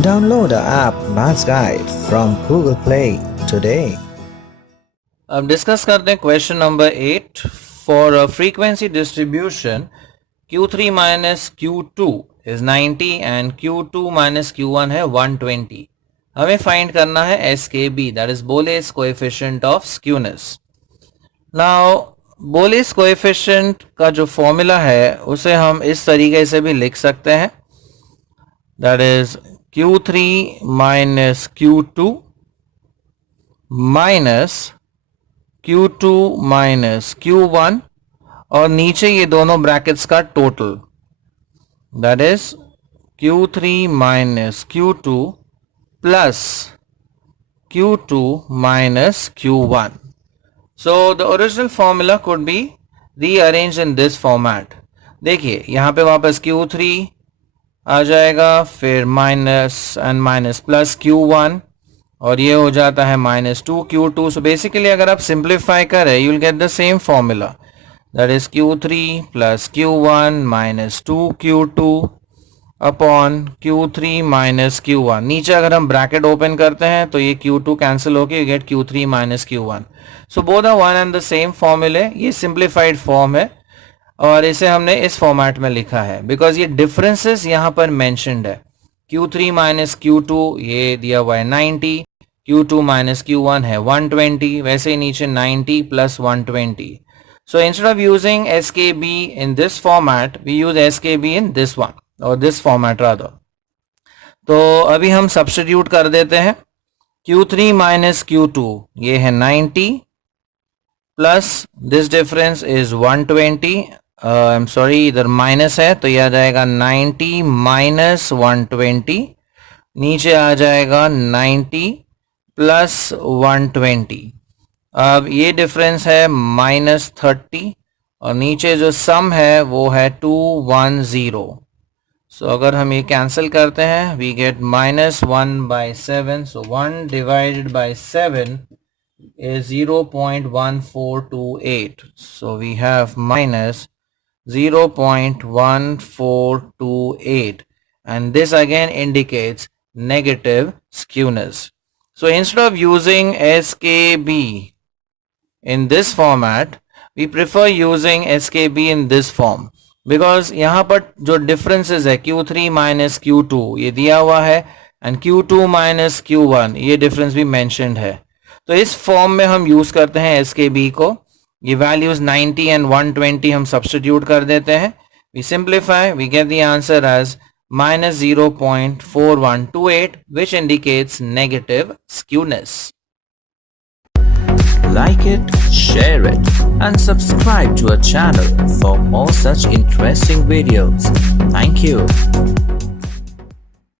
Download the app Maths Guide from Google Play today. अब discuss करते हैं question number 8 for a frequency distribution Q3 minus Q2 is 90 and Q2 minus Q1 है 120. हमें find करना है SKB, that is Bowley's coefficient of skewness. Now Bowley's coefficient का जो formula है उसे हम इस तरीके से भी लिख सकते हैं, that is Q3 minus Q2 minus Q2 minus Q1 और नीचे ये दोनों ब्रैकेट्स का total, that is Q3 minus Q2 plus Q2 minus Q1. So the original formula could be rearranged in this format. देखिए यहाँ पे वापस Q3 आ जाएगा, फिर minus and minus plus Q1 और ये हो जाता है माइनस 2Q2. सो बेसिकली अगर आप सिंप्लीफाई करें you will get the same formula, that is Q3 plus Q1 minus 2Q2 upon Q3 minus Q1. नीचे अगर हम ब्रैकेट ओपन करते हैं तो ये Q2 कैंसिल होके you get Q3 minus Q1. So both are one and the same formulae. ये simplified form है और इसे हमने इस फॉर्मेट में लिखा है बिकॉज ये डिफरेंसेस यहाँ पर मेंशन्ड है. Q3 माइनस Q2 ये दिया हुआ है 90, Q2 माइनस Q1 है 120, वैसे ही नीचे 90 plus 120. So instead of using SKB in this format, we use SKB in this one or this format rather. तो अभी हम सब्स्टिट्यूट कर देते हैं. Q3 माइनस Q2 ये है 90 plus this difference is 120. I am sorry इधर माइनस है तो ये आ जाएगा 90 माइनस 120. नीचे आ जाएगा 90 प्लस 120. अब ये डिफरेंस है माइनस 30 और नीचे जो सम है वो है 210. सो अगर हम ये कैंसिल करते हैं we get minus 1/7. So 1 divided by 7 is 0.1428. So we have minus 0.1428 and this again indicates negative skewness. So instead of using SKB in this format, we prefer using SKB in this form because यहाँ पर जो differences है Q3 minus Q2 ये दिया हुआ है and Q2 minus Q1 ये difference भी mentioned है. तो इस फॉर्म में हम यूज करते हैं SKB को. ये वैल्यूज 90 एंड 120 हम सब्स्टिट्यूट कर देते हैं. We simplify, we get the answer as minus 0.4128 which indicates negative skewness. Like it, share it, and subscribe to our channel for more such interesting videos. Thank you.